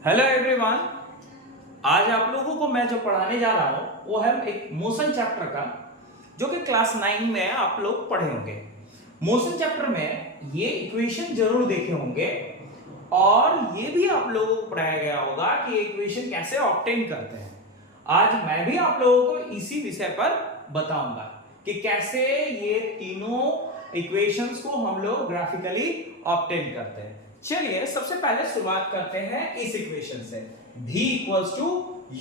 Hello everyone. आज आप लोगों को मैं जो पढ़ाने जा रहा हूँ वो है एक मोशन चैप्टर का, जो कि क्लास 9 में आप लोग पढ़े होंगे। मोशन चैप्टर में ये इक्वेशन जरूर देखे होंगे और ये भी आप लोगों को पढ़ाया गया होगा कि इक्वेशन कैसे ऑब्टेन करते हैं। आज मैं भी आप लोगों को इसी विषय पर बताऊंगा कि कैसे ये तीनों इक्वेशंस को हम लोग ग्राफिकली ऑब्टेन करते हैं। चलिए सबसे पहले शुरुआत करते हैं इस इक्वेशन से, v equals to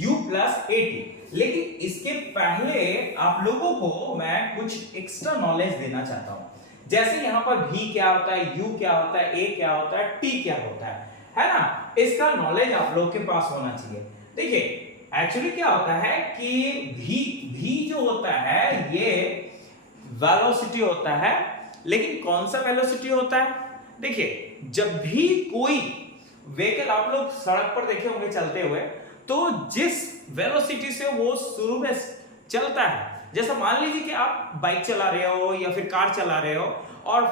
u plus AT. लेकिन इसके पहले आप लोगों को मैं कुछ एक्स्ट्रा नॉलेज देना चाहता हूं। जैसे यहां पर v क्या होता है, u क्या होता है, a क्या होता है, t क्या होता है ना, इसका नॉलेज आप लोगों के पास होना चाहिए। देखिए एक्चुअली क्या होता है कि v जो होता है ये वेलोसिटी होता है, लेकिन कौन सा वेलोसिटी होता है? देखिए जब भी कोई व्हीकल आप लोग सड़क पर देखे होंगे चलते हुए, तो जिस वेलोसिटी से वो शुरू में चलता है, जैसा मान लीजिए कि आप बाइक चला रहे हो या फिर कार चला रहे हो और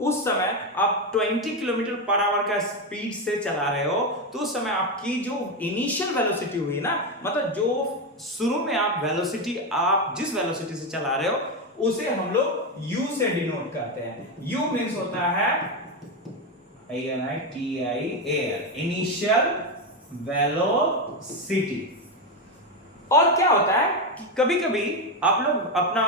उस समय आप 20 किलोमीटर पर आवर का स्पीड से चला रहे हो, तो उस समय आपकी जो इनिशियल वेलोसिटी हुई ना, मतलब जो शुरू में आप वेलोसिटी, आप जिस वेलोसिटी से चला रहे हो उसे हम लोग u से डिनोट करते हैं। u मींस होता है इनिशियल वेलोसिटी। और क्या होता है कि कभी कभी आप लोग अपना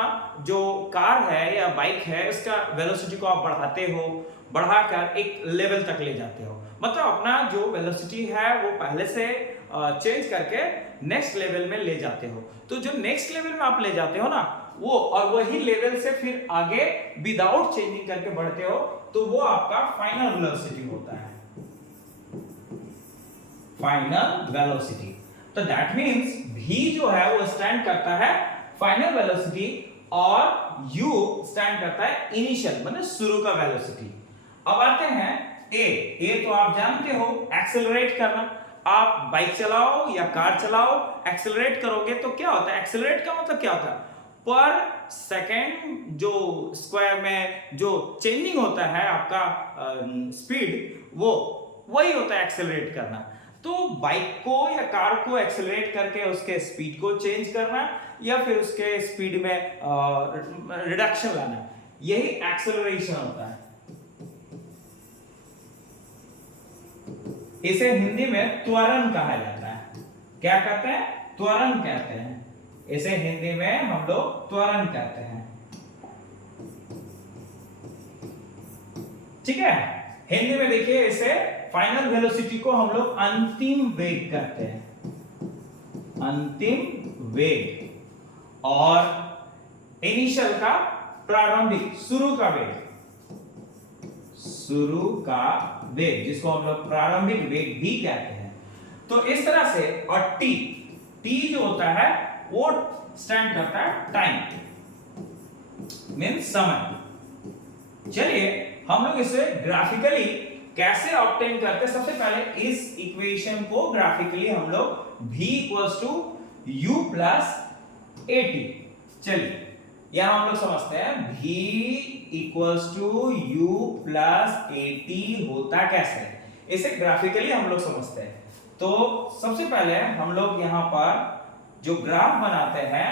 जो कार है या बाइक है उसका वेलोसिटी को आप बढ़ाते हो, बढ़ाकर एक लेवल तक ले जाते हो, मतलब अपना जो वेलोसिटी है वो पहले से चेंज करके नेक्स्ट लेवल में ले जाते हो। तो जो नेक्स्ट लेवल में आप ले जाते हो ना, वो और वही लेवल से फिर आगे विदाउट चेंजिंग करके बढ़ते हो, तो वो आपका फाइनल वेलोसिटी होता है, फाइनल वेलोसिटी। तो दैट मींस v जो है वो स्टैंड करता है फाइनल वेलोसिटी और u स्टैंड करता है इनिशियल, मतलब शुरू का वेलोसिटी। अब आते हैं a तो आप जानते हो एक्सेलरेट करना। आप बाइक चलाओ या कार चलाओ, एक्सेलरेट करोगे तो क्या होता है? एक्सेलरेट का मतलब क्या होता है? पर सेकेंड जो स्क्वायर में जो चेंजिंग होता है आपका स्पीड, वो वही होता है एक्सेलरेट करना। तो बाइक को या कार को एक्सेलरेट करके उसके स्पीड को चेंज करना या फिर उसके स्पीड में रिडक्शन लाना, यही एक्सेलरेशन होता है। इसे हिंदी में त्वरण कहा जाता है। क्या कहते हैं? त्वरण कहते हैं। इसे हिंदी में हम लोग त्वरण कहते हैं। ठीक है, हिंदी में देखिए इसे फाइनल वेलोसिटी को हम लोग अंतिम वेग कहते हैं, अंतिम वेग, और इनिशियल का प्रारंभिक, शुरू का वेग, शुरू का वेग जिसको हम लोग प्रारंभिक वेग भी कहते हैं। तो इस तरह से, और टी जो होता है वो स्टैंड करता है टाइम, मींस समय। चलिए हम लोग इसे ग्राफिकली कैसे ऑब्टेन करते हैं। सबसे पहले इस इक्वेशन को ग्राफिकली हम लोग v equals to u plus AT, चलिए यहां हम लोग समझते हैं v equals to u plus AT होता कैसे, इसे ग्राफिकली हम लोग समझते हैं। तो सबसे पहले हम लोग यहां पर जो ग्राफ बनाते हैं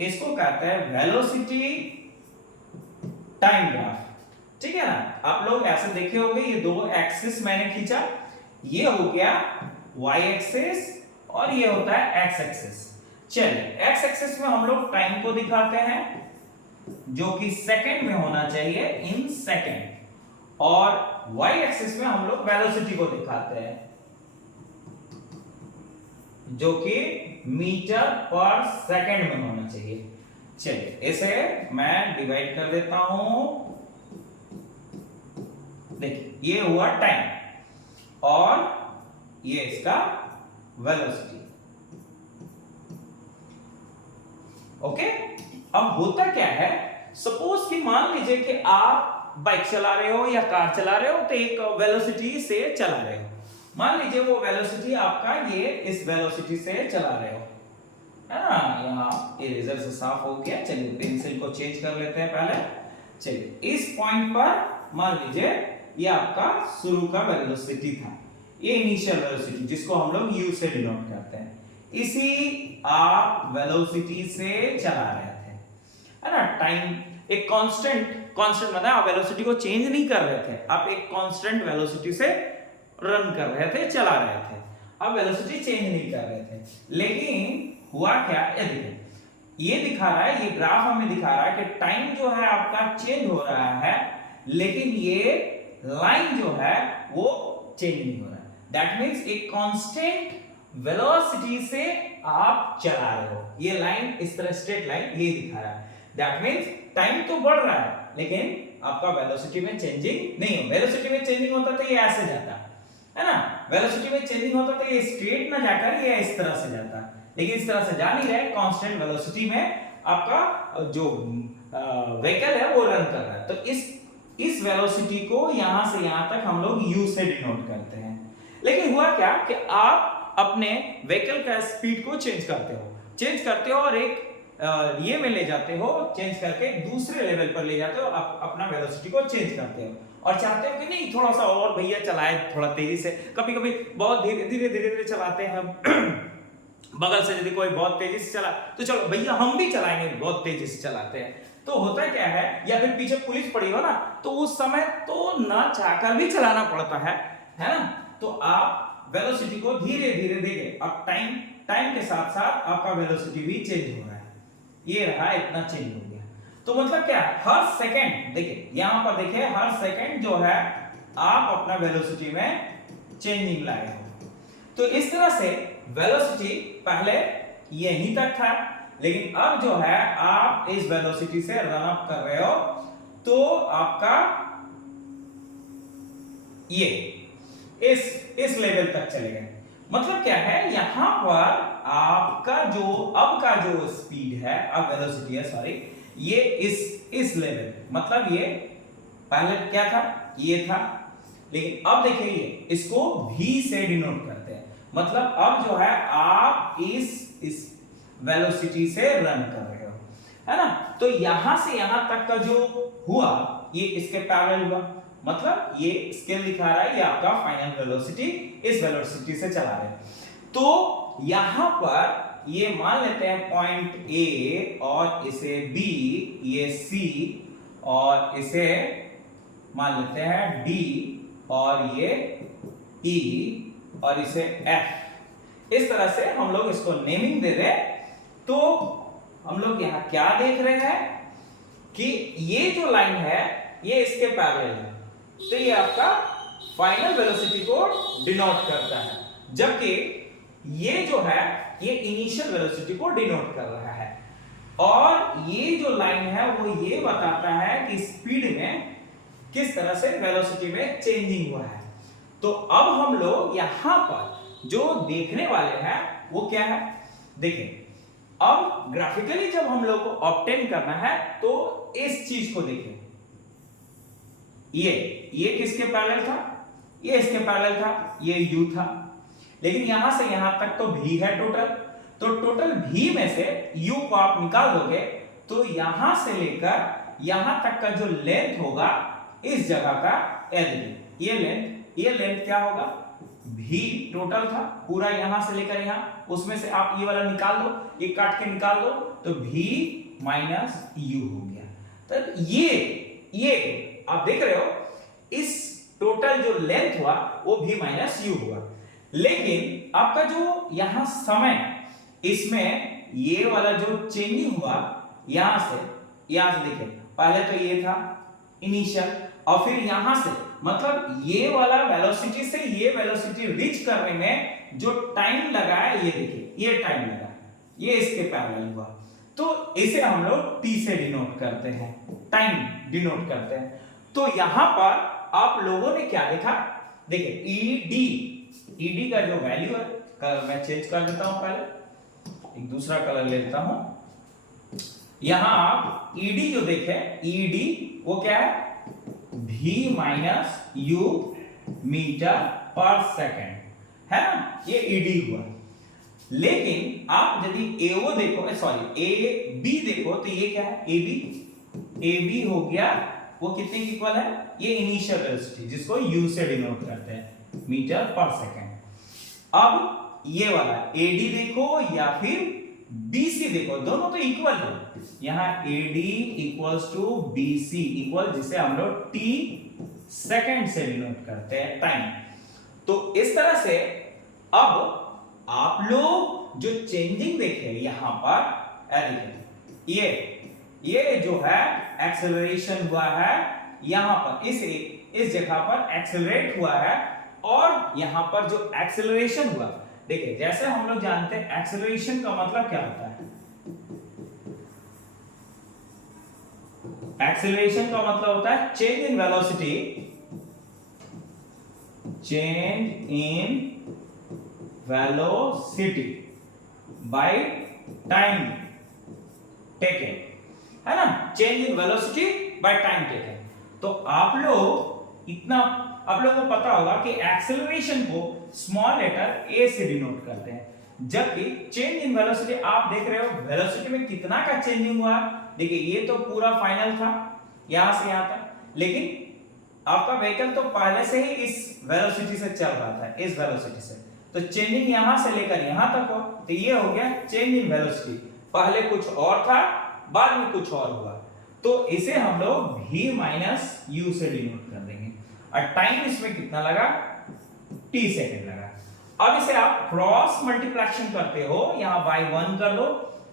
इसको कहते हैं वेलोसिटी टाइम ग्राफ। ठीक है ना, आप लोग ऐसे देखे होंगे, ये दो एक्सिस मैंने खींचा, ये हो गया y एक्सिस और ये होता है x एक्सिस। चलिए x एक्सिस में हम लोग टाइम को दिखाते हैं जो कि सेकंड में होना चाहिए, इन सेकंड, और y एक्सिस में हम लोग वेलोसिटी को दिखाते हैं जो कि मीटर पर सेकंड में होना चाहिए। चलिए इसे मैं डिवाइड कर देता हूं। देखिए ये हुआ टाइम और ये इसका वेलोसिटी। ओके, अब होता क्या है, सपोज कि मान लीजिए कि आप बाइक चला रहे हो या कार चला रहे हो, तो एक वेलोसिटी से चला रहे हो। मान लीजिए वो वेलोसिटी आपका ये इस वेलोसिटी से चला रहे हो, है ना। यहाँ इरेजर से साफ हो गया, चलिए पेंसिल को चेंज कर लेते हैं पहले। चलिए इस पॉइंट पर मान लीजिए ये आपका शुरू का वेलोसिटी था, ये इनिशियल वेलोसिटी जिसको हम लोग यू से डिनोट करते हैं, इसी आप वेलोसिटी से चला रहे थे, है ना। टाइम एक कांस्टेंट मतलब आप वेलोसिटी को चेंज नहीं कर रहे थे, आप एक कांस्टेंट वेलोसिटी से रन कर रहे थे, चला रहे थे, आप वेलोसिटी चेंज नहीं कर रहे थे। लेकिन हुआ क्या, ये दिखा रहा है, ये ग्राफ हमें दिखा रहा है कि टाइम जो है आपका चेंज हो रहा है, लेकिन ये लाइन जो है वो चेंज नहीं हो रहा है। दैट मींस एक कांस्टेंट वेलोसिटी से आप चला रहे हो, ये लाइन इस तरह स्ट्रेट लाइन ये दिखा रहा है। दैट मींस टाइम तो बढ़ रहा है लेकिन आपका वेलोसिटी में चेंजिंग नहीं हो। वेलोसिटी में चेंजिंग होता तो ये ऐसे जाता, है ना, वेलोसिटी में चेंजिंग होता तो ये स्ट्रेट ना जाकर ये इस तरह से जाता, लेकिन इस तरह से जा नहीं रहा है। कांस्टेंट वेलोसिटी में आपका जो व्हीकल है वो रन कर रहा है। तो इस वेलोसिटी को यहां से यहां तक हम लोग u से डिनोट करते हैं। लेकिन हुआ क्या कि आप अपने व्हीकल का स्पीड को चेंज करते हो और एक ये में ले जाते हो, चेंज करके दूसरे लेवल पर ले जाते हो, आप अपना वेलोसिटी को चेंज करते हो और चाहते हो कि नहीं थोड़ा सा और भैया चलाए थोड़ा तेजी से। कभी कभी बहुत धीरे धीरे चलाते हैं बगल से यदि कोई बहुत तेजी से चला तो चलो भैया हम भी चलाएंगे, बहुत तेजी से चलाते हैं। तो होता क्या है, या फिर पीछे पुलिस पड़ी हो ना, तो उस समय तो ना चाहकर भी चलाना पड़ता है ना। तो आप वेलोसिटी को धीरे धीरे देंगे, अब टाइम के साथ साथ आपका वेलोसिटी भी चेंज हो रहा है। ये रहा, इतना चेंज हो गया। तो मतलब क्या, हर सेकंड देखिए, यहां पर देखिए, हर सेकंड जो है आप अपना वेलोसिटी में चेंजिंग लाए हो। तो इस तरह से वेलोसिटी पहले यहीं तक था, लेकिन अब जो है आप इस वेलोसिटी से रन अप कर रहे हो तो आपका ये इस लेवल तक चले गए। मतलब क्या है, यहां पर आपका जो अब का जो स्पीड है, अब वेलोसिटी है सॉरी, ये इस लेवल, मतलब ये पहले क्या था, ये था, लेकिन अब देखिए ये इसको v से डिनोट करते हैं। मतलब अब जो है आप इस वेलोसिटी से रन कर रहे हो, है ना। तो यहां से यहां तक का जो हुआ ये इसके पैरेलल हुआ, मतलब ये स्केल दिखा रहा है, ये आपका फाइनल वेलोसिटी इस वेलोसिटी से चला रहे हैं। तो यहां पर ये मान लेते हैं पॉइंट A और इसे B, ये C और इसे मान लेते हैं D और ये E और इसे F। इस तरह से हम लोग इसको नेमिंग दे दें तो हम लोग यहां क्या देख रहे हैं कि ये जो लाइन है ये इसके पैरेलल है, तो ये आपका फाइनल वेलोसिटी को डिनोट करता है, जबकि ये जो है ये इनिशियल वेलोसिटी को डिनोट कर रहा है। और ये जो लाइन है वो ये बताता है कि स्पीड में किस तरह से वेलोसिटी में चेंजिंग हुआ है। तो अब हम लोग यहां पर जो देखने वाले हैं वो क्या है, देखिए अब ग्राफिकली जब हम लोग को ऑब्टेन करना है तो इस चीज को देखें, ये किसके पैरेलल था, ये इसके पैरेलल था, ये u था, लेकिन यहां से यहां तक तो v है टोटल। तो टोटल v में से u को आप निकाल दोगे तो यहां से लेकर यहां तक का जो लेंथ होगा इस जगह का ये लेंथ क्या होगा, v टोटल था पूरा यहां से लेकर यहां, उसमें से आप ये वाला निकाल दो, ये काट के निकाल दो तो v माइनस u हो गया। तो ये आप देख रहे हो इस टोटल जो लेंथ हुआ वो v माइनस u हुआ। लेकिन आपका जो यहां समय, इसमें ये वाला जो चेंजिंग हुआ यहां से देखिए, पहले तो ये था इनिशियल और फिर यहां से, मतलब ये वाला वेलोसिटी से ये वेलोसिटी रीच करने में जो टाइम लगा है ये देखिए, ये टाइम लगा, ये इसके पैरेलल हुआ। तो इसे हम लोग t से डिनोट करते हैं, टाइम डिनोट करते हैं। तो यहां पर आप लोगों ने क्या देखा, देखिए ed का जो वैल्यू है, कलर मैं चेंज कर देता हूं, पहले एक दूसरा कलर ले लेता हूं। यहां आप ed जो देखे, ed वो क्या है, v माइनस u मीटर पर सेकेंड, है ना, ये ed हुआ। लेकिन आप यदि AO देखो, सॉरी AB देखो तो ये क्या है, AB हो गया, वो कितने की इक्वल है, ये इनिशियल वेलोसिटी जिसको u से डिनोट करते हैं, मीटर पर सेकेंड। अब ये वाला एडी देखो या फिर बीसी देखो, दोनों तो इक्वल है। यहां AD equals to BC equal, जिसे हम लोग टी सेकेंड से डिनोट करते हैं, टाइम। तो इस तरह से अब आप लोग जो चेंजिंग देखे यहां पर, ये जो है एक्सेलरेशन हुआ है, यहां पर इस जगह पर एक्सेलरेट हुआ है, और यहां पर जो एक्सेलरेशन हुआ, देखिए जैसे हम लोग जानते हैं एक्सेलरेशन का मतलब क्या होता है। एक्सेलरेशन का मतलब होता है change in velocity, change in velocity by time taken, है ना, change in velocity by time taken. तो आप लोगों को पता होगा कि एक्सेलरेशन को स्मॉल लेटर ए से डिनोट करते हैं, जबकि चेंज इन वेलोसिटी आप देख रहे हो वेलोसिटी में कितना का चेंजिंग हुआ। देखिए ये तो पूरा फाइनल था, यहां से यहां तक, लेकिन आपका व्हीकल तो पहले से ही इस वेलोसिटी से चल रहा था, इस वेलोसिटी से, तो चेंजिंग यहां से लेकर यहां तक हो, तो ये हो गया चेंज इन वेलोसिटी। पहले कुछ और था, बाद में कुछ और हुआ, तो इसे हम लोग v माइनस u से डिनोट कर देंगे, और टाइम इसमें कितना लगा, t सेकंड लगा। अब इसे आप क्रॉस मल्टीप्लिकेशन करते हो, यहां by 1 कर दो,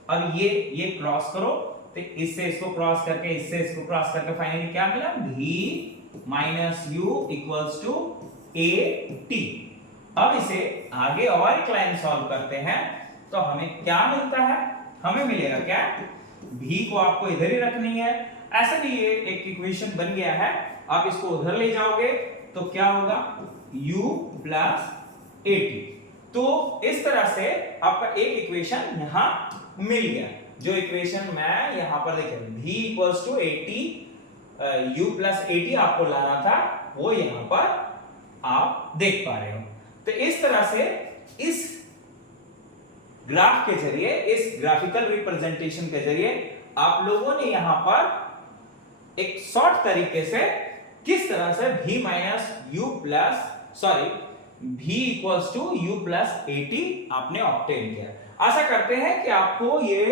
अब ये क्रॉस करो, तो इससे इसको क्रॉस करके, इससे इसको क्रॉस करके फाइनली क्या मिला, v minus u equals to at। अब इसे आगे और एक लाइन सॉल्व करते हैं, तो हमें क्या मिलता है, हमें मिलेगा क्या, v को आपको इधर ही रखनी है, ऐसे भी ये एक इक्वेशन बन गया है, आप इसको उधर ले जाओगे तो क्या होगा, u प्लस at। तो इस तरह से आपका एक इक्वेशन यहां मिल गया, जो इक्वेशन मैं यहां पर देख रहे v equals to 80 u plus 80 आपको लाना था, वो यहां पर आप देख पा रहे हो। तो इस तरह से इस ग्राफ के जरिए, इस ग्राफिकल रिप्रेजेंटेशन के जरिए आप लोगों ने यहां पर एक शॉर्ट तरीके से किस तरह से v minus u plus v equals to u plus 80 आपने ऑब्टेन किया। आशा करते हैं कि आपको ये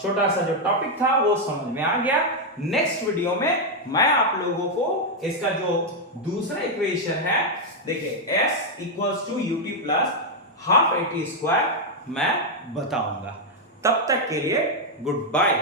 छोटा सा जो टॉपिक था वो समझ में आ गया। नेक्स्ट वीडियो में मैं आप लोगों को इसका जो दूसरा इक्वेशन है, देखिए s equals to ut plus half 80 square मैं बताऊंगा। तब तक के लिए गुड बाय।